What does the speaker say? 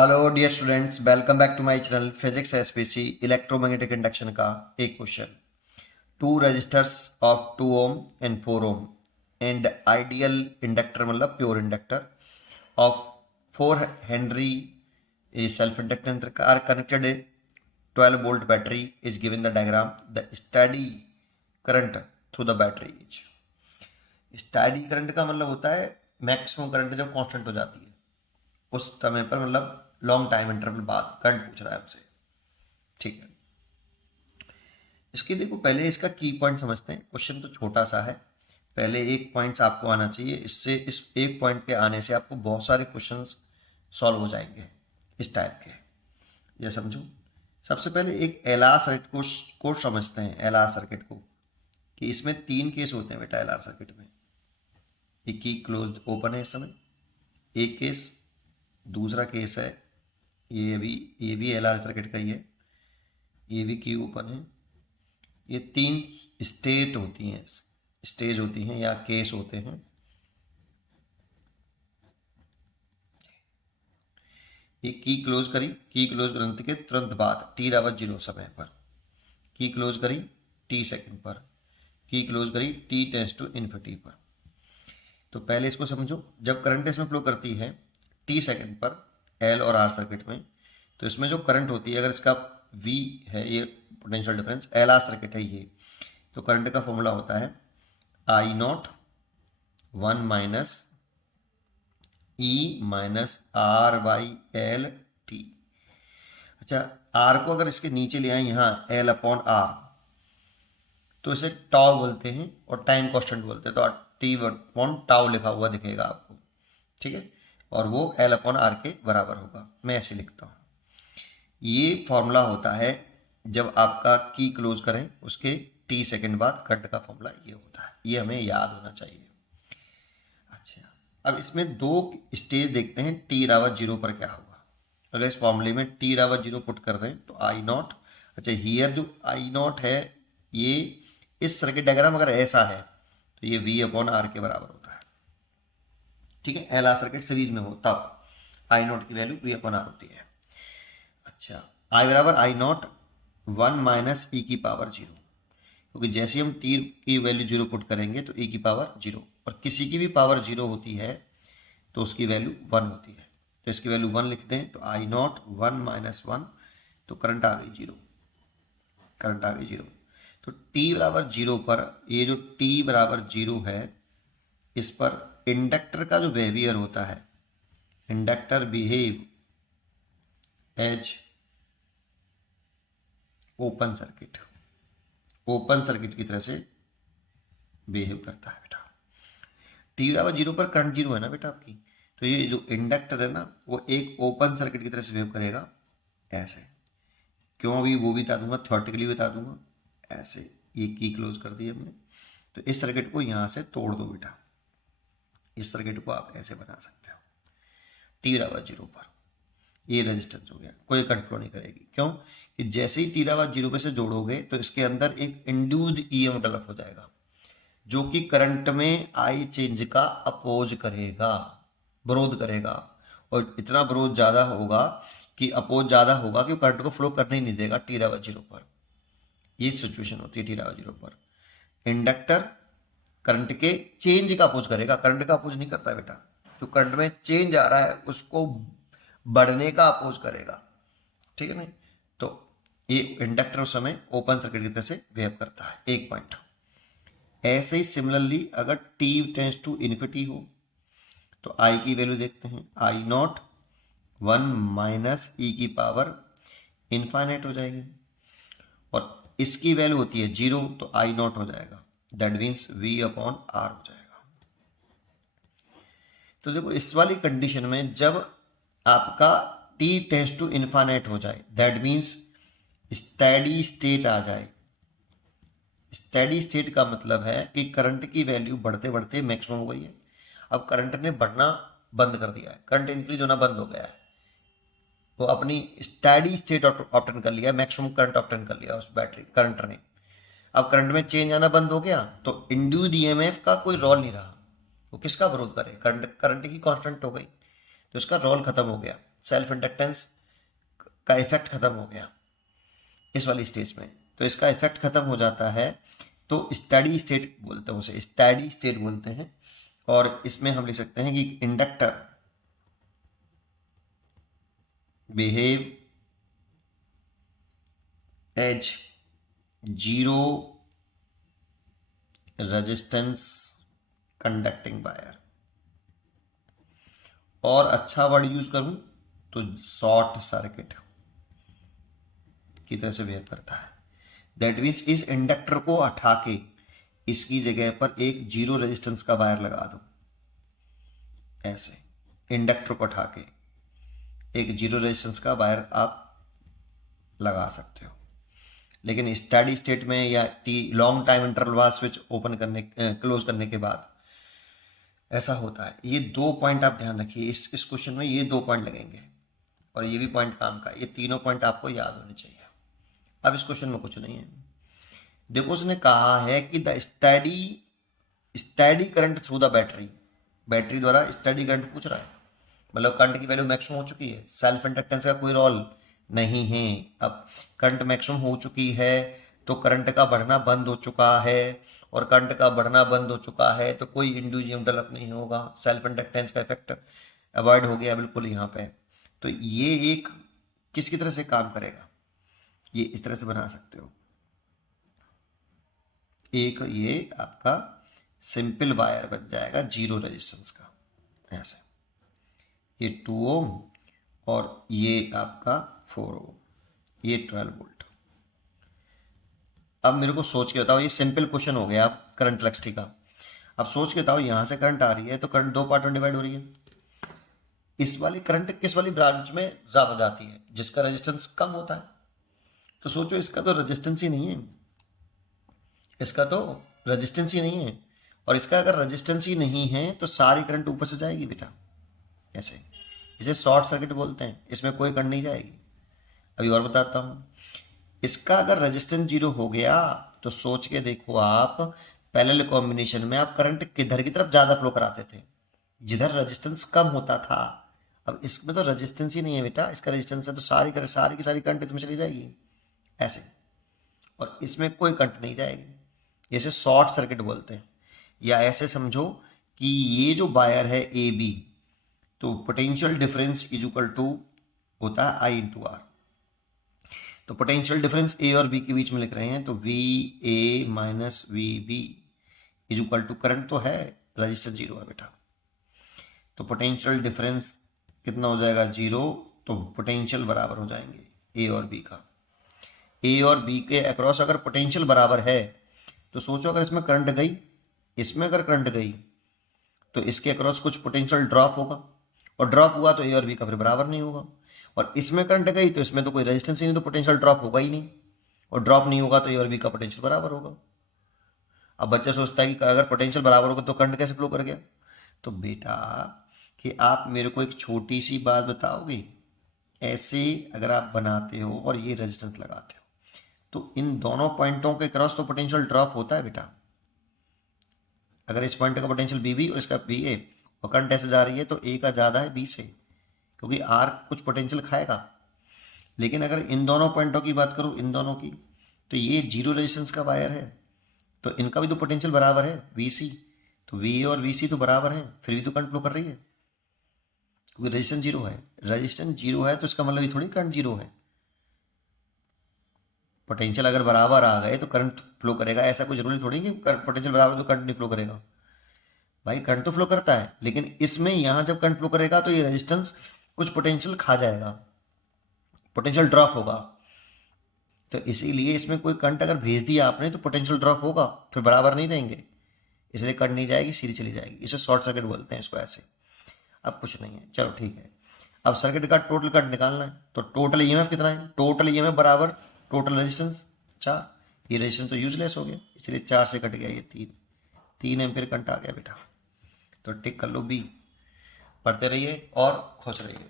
Hello dear students, welcome back to my channel physics SPC electromagnetic induction का एक question. Two resistors of 2 ohm and 4 ohm and ideal inductor मतलब pure inductor of 4 henry self inductance are connected 12 volt battery is given the diagram the steady current through the battery is. Steady current का मतलब होता है maximum current जब constant हो जाती है उस समय पर, मतलब लॉन्ग टाइम इंटरवल बाद करंट पूछ रहा है हमसे। ठीक है, इसके देखो पहले इसका की पॉइंट समझते हैं। क्वेश्चन तो छोटा सा है, पहले एक पॉइंट्स आपको आना चाहिए। इससे इस एक पॉइंट के आने से आपको बहुत सारे क्वेश्चंस सॉल्व हो जाएंगे इस टाइप के। ये समझो, सबसे पहले एक एलआर सर्किट को समझते हैं। एलआर सर्किट को कि इसमें 3 केस होते हैं बेटा एलआर सर्किट में। एक की क्लोज्ड ओपन है इस समय, एक केस, दूसरा केस है ये भी एलआर सर्किट का ही है, ये भी की ओपन है। ये 3 स्टेट होती हैं, स्टेज होती हैं या केस होते हैं। ये की क्लोज करी, की क्लोज करने के तुरंत बाद t=0 समय पर की क्लोज करी t सेकंड पर, की क्लोज करी t टेंड्स टू इन्फिनिटी पर। तो पहले इसको समझो, जब करंट इसमें फ्लो करती है t सेकंड पर एल और आर सर्किट में, तो इसमें जो करंट होती है, अगर इसका v है ये potential difference, L R circuit है ये, तो करंट का फॉर्मूला होता है I naught 1 minus e minus R by L t. अच्छा, आर को अगर इसके नीचे ले आए यहाँ एल अपॉन आर, तो इसे टाउ बोलते हैं और टाइम कांस्टेंट बोलते हैं। तो टी अपॉन टाउ लिखा हुआ दिखेगा आपको, ठीक है, और वो एल अपॉन आर के बराबर होगा। मैं ऐसे लिखता हूँ, ये फॉर्मूला होता है जब आपका की क्लोज करें उसके टी सेकंड बाद करंट का फॉर्मूला ये होता है। ये हमें याद होना चाहिए। अच्छा, अब इसमें 2 स्टेज देखते हैं t=0 पर क्या होगा। अगर इस फॉर्मूले में t=0 पुट कर दें तो आई नॉट, अच्छा हियर जो आई नॉट है ये इस सर्किट डायग्राम अगर ऐसा है तो ये v अपॉन आर के बराबर होता है। ठीक है, एल आर सर्किट सीरीज में हो तब आई नॉट की वैल्यू v अपॉन आर होती है। अच्छा, आई बराबर आई नॉट 1 माइनस ई की पावर 0, क्योंकि जैसे हम टी की वैल्यू 0 पुट करेंगे तो ई की पावर 0, और किसी की भी पावर 0 होती है तो उसकी वैल्यू 1 होती है। तो इसकी वैल्यू 1 लिखते हैं, तो आई नॉट 1 माइनस 1, तो करंट आ गई 0, करंट आ गई 0। तो t=0 पर, ये जो t=0 है, इस पर इंडक्टर का जो बिहेवियर होता है, inductor behave as open circuit, open circuit की तरह से बिहेव करता है बेटा। t=0 पर करंट 0 है ना बेटा आपकी, तो ये जो इंडक्टर है ना वो एक ओपन सर्किट की तरह से बिहेव करेगा ऐसे। क्यों, अभी वो भी बता दूंगा, थ्योरेटिकली बता दूंगा। ऐसे ये की क्लोज कर दी हमने, तो इस सर्किट को यहाँ से तोड़ दो बेटा, इस सर्किट को आप ऐसे बना सकते हो। t=0 पर ये रेजिस्टेंस हो गया, कोई करंट फ्लो नहीं करेगी। क्यों कि जैसे ही t=0 पे से जोड़ोगे तो इसके अंदर एक इंड्यूस्ड ईएमएफ डेवलप हो जाएगा जो कि करंट में आई चेंज का अपोज करेगा, विरोध करेगा, और इतना विरोध ज़्यादा होगा कि अपोज ज़्यादा होगा कि करंट को फ्लो करने ही नहीं देगा t=0 पर। ये सिचुएशन होती है t=0 पर। इंडक्टर करंट के चेंज का अपोज करेगा, करंट का अपोज नहीं करता बेटा। जो करंट में चेंज आ रहा है उसको बढ़ने का अपोज करेगा, ठीक है ना। तो ये इंडक्टर उस समय ओपन सर्किट की तरह से बिहेव करता है, एक पॉइंट। ऐसे ही सिमिलरली अगर t टेंड्स टू इन्फिनिटी हो तो i की वैल्यू देखते हैं, आई नॉट 1 माइनस ई की पावर इनफाइनाइट हो जाएगी, और इसकी वैल्यू होती है 0, तो आई नॉट हो जाएगा, that means v upon R हो जाएगा। तो देखो इस वाली कंडीशन में जब आपका t टेंड्स टू इनफाइनाइट हो जाए, दैट मीन्स स्टेडी स्टेट आ जाए। स्टेडी स्टेट का मतलब है कि करंट की वैल्यू बढ़ते बढ़ते मैक्सिमम हो गई है, अब करंट ने बढ़ना बंद कर दिया है, करंट इंक्रीज होना बंद हो गया है, वो अपनी स्टेडी स्टेट ऑब्टेन कर लिया, मैक्सिमम करंट ऑब्टेन कर लिया उस बैटरी करंट ने। अब करंट में चेंज आना बंद हो गया तो इंड्यूस्ड ईएमएफ का कोई रोल नहीं रहा, वो किसका विरोध करे, करंट की कांस्टेंट हो गई तो इसका रोल खत्म हो गया। सेल्फ इंडक्टेंस का इफेक्ट खत्म हो गया इस वाली स्टेज में, तो इसका इफेक्ट खत्म हो जाता है तो स्टेडी स्टेट बोलते हैं, उसे स्टेडी स्टेट बोलते हैं। और इसमें हम लिख सकते हैं कि inductor behave as zero resistance conducting wire, और अच्छा वर्ड यूज करूं तो शॉर्ट सर्किट की तरह से बिहेव करता है। दैट मीन्स इस इंडक्टर को हटा के इसकी जगह पर एक जीरो रेजिस्टेंस का वायर लगा दो, ऐसे इंडक्टर को हटा के एक जीरो रेजिस्टेंस का वायर आप लगा सकते हो। लेकिन स्टेडी स्टेट में या लॉन्ग टाइम इंटरवल बाद स्विच ओपन करने क्लोज करने के बाद ऐसा होता है। ये 2 पॉइंट आप ध्यान रखिए, इस क्वेश्चन में ये 2 पॉइंट लगेंगे और ये भी पॉइंट काम का, ये तीनों पॉइंट आपको याद होने चाहिए। अब इस क्वेश्चन में कुछ नहीं है, देखो उसने कहा है कि the steady current through the battery द्वारा स्टेडी करंट पूछ रहा है, मतलब करंट की वैल्यू मैक्सिमम हो चुकी है, सेल्फ इंडक्टेंस का कोई रोल नहीं है। अब करंट मैक्सिमम हो चुकी है तो करंट का बढ़ना बंद हो चुका है, और करंट का बढ़ना बंद हो चुका है तो कोई इंड्यूस डेवलप नहीं होगा, सेल्फ इंडक्टेंस का इफेक्ट अवॉइड हो गया बिल्कुल यहाँ पे। तो ये एक किसकी तरह से काम करेगा, ये इस तरह से बना सकते हो, एक ये आपका सिंपल वायर बन जाएगा जीरो रेजिस्टेंस का, ऐसे ये 2 ओम और ये आपका 4 ओम, ये 12 वोल्ट। अब मेरे को सोच के बताओ, ये सिंपल क्वेश्चन हो गया आप करंट इलेक्ट्रिसिटी का। अब सोच के बताओ, यहां से करंट आ रही है तो करंट 2 पार्ट में डिवाइड हो रही है। इस वाली करंट किस वाली ब्रांच में ज्यादा जाती है, जिसका रेजिस्टेंस कम होता है। तो सोचो इसका तो रेजिस्टेंस ही नहीं है, इसका तो रेजिस्टेंस ही नहीं है, और इसका अगर रेजिस्टेंस ही नहीं है तो सारी करंट ऊपर से जाएगी बेटा, ऐसे। इसे शॉर्ट सर्किट बोलते हैं, इसमें कोई करंट नहीं जाएगी। अभी और बताता हूँ, इसका अगर रेजिस्टेंस जीरो हो गया तो सोच के देखो आप, पैरेलल कॉम्बिनेशन में आप करंट किधर की तरफ ज्यादा फ्लो कराते थे, जिधर रेजिस्टेंस कम होता था। अब इसमें तो रेजिस्टेंस ही नहीं है बेटा, इसका रेजिस्टेंस है तो सारी की सारी करंट इसमें चली जाएगी, ऐसे, और इसमें कोई करंट नहीं जाएगी। इसे शॉर्ट सर्किट बोलते हैं। या ऐसे समझो कि ये जो वायर है ए बी, तो potential difference is equal to होता है आई इंटू आर। तो पोटेंशियल डिफरेंस ए और बी के बीच में लिख रहे हैं, तो V A minus V B is equal to, current तो है, रजिस्टर जीरो है बेटा, तो पोटेंशियल डिफरेंस कितना हो जाएगा, जीरो। तो पोटेंशियल बराबर हो जाएंगे ए और बी का। ए और बी के अक्रॉस अगर पोटेंशियल बराबर है तो सोचो अगर इसमें करंट गई, इसमें अगर करंट गई तो इसके अक्रॉस कुछ पोटेंशियल ड्रॉप होगा, और ड्रॉप हुआ तो ए और बी का फिर बराबर नहीं होगा। और इसमें करंट गई तो इसमें तो कोई रेजिस्टेंस ही नहीं, तो पोटेंशियल ड्रॉप होगा ही नहीं, और ड्रॉप नहीं होगा तो ए और बी का पोटेंशियल बराबर होगा। अब बच्चा सोचता है कि अगर पोटेंशियल बराबर होगा तो करंट कैसे फ्लो कर गया। तो बेटा कि आप मेरे को एक छोटी सी बात बताओगे, ऐसे अगर आप बनाते हो और ये रेजिस्टेंस लगाते हो तो इन दोनों पॉइंटों के क्रॉस तो पोटेंशियल ड्रॉप होता है बेटा। अगर इस पॉइंट का पोटेंशियल बी बी और इसका बी ए, और करंट ऐसे जा रही है तो ए का ज़्यादा है बी से, क्योंकि आर कुछ पोटेंशियल खाएगा। लेकिन अगर इन दोनों पॉइंटों की बात करूँ, इन दोनों की, तो ये जीरो रेजिस्टेंस का वायर है, तो इनका भी तो पोटेंशियल बराबर है वी सी, तो वी ए और वी सी तो बराबर है, फिर भी तो करंट फ्लो कर रही है, क्योंकि रेजिस्टेंस जीरो है। रेजिस्टेंस जीरो है तो इसका मतलब ये थोड़ी करंट जीरो है। पोटेंशियल अगर बराबर आ गए तो करंट फ्लो करेगा, ऐसा कुछ जरूरी थोड़ी कि पोटेंशियल बराबर तो करंट नहीं फ्लो करेगा। भाई करंट तो फ्लो करता है, लेकिन इसमें यहाँ जब करंट फ्लो करेगा तो ये रेजिस्टेंस कुछ पोटेंशियल खा जाएगा, पोटेंशियल ड्रॉप होगा। तो इसीलिए इसमें कोई करंट अगर भेज दिया आपने तो पोटेंशियल ड्रॉप होगा, फिर बराबर नहीं रहेंगे, इसलिए करंट नहीं जाएगी, सीधी चली जाएगी। इसे शॉर्ट सर्किट बोलते हैं इसको, ऐसे। अब कुछ नहीं है, चलो ठीक है। अब सर्किट का टोटल करंट निकालना है, तो टोटल ईएमएफ कितना है, टोटल ईएमएफ बराबर टोटल रेजिस्टेंस 4। ये रेजिस्टेंस तो यूजलेस हो गया, इसलिए 4 से कट गया ये 3 एम्पीयर करंट आ गया बेटा। तो टिक कर लो बी। पढ़ते रहिए और खुश रहिए।